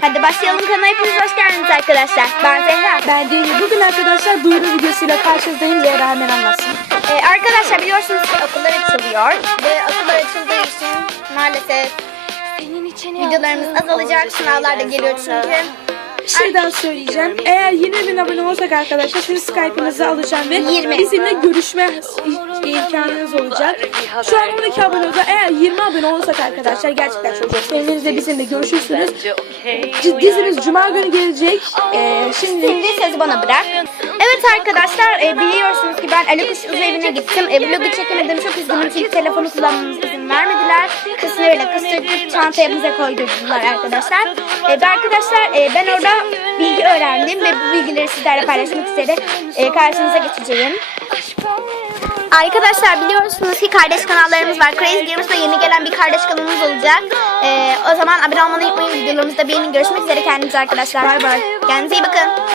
Hadi başlayalım kanala hepiniz hoş geldiniz arkadaşlar. Ben Zehra. Ben de bugün arkadaşlar duyuru videosuyla karşınızdayım. Zehra hemen anlatsın. Ee, arkadaşlar biliyorsunuz ki okullar açılıyor. Ve okullar açıldığı için maalesef videolarımız azalacak. Sınavlar da geliyor çünkü. Bir şey daha söyleyeceğim. Eğer 20 bin abone olsak arkadaşlar sizin Skype'ınızı alacağım ve 20. bizimle görüşme imkanınız olacak. Şu an 12 abone. Eğer 20 abone olursak arkadaşlar gerçekten çok çok seviniriz bizimle görüşürsünüz. Dizimiz Cuma günü gelecek. Ee, şimdi Şimdi sözü bana bırak. Evet arkadaşlar e, biliyorsunuz ki ben Ali Kuş evine gittim. E, vlogu çekemedim çok üzgünüm çünkü telefonu kullanmamız izin vermediler. Kısmı öyle kıstırıp çantaya bize koydurdular arkadaşlar. E, ve arkadaşlar e, ben orada bilgi öğrendim ve bu bilgileri sizlerle paylaşmak üzere e, karşınıza geçeceğim. Arkadaşlar biliyorsunuz ki kardeş kanallarımız var. Crazy Games'da yeni gelen bir kardeş kanalımız olacak. E, o zaman abone olmayı unutmayın. Videolarımızda beğenin. Görüşmek üzere kendinize arkadaşlar. Bay bay. Kendinize iyi bakın.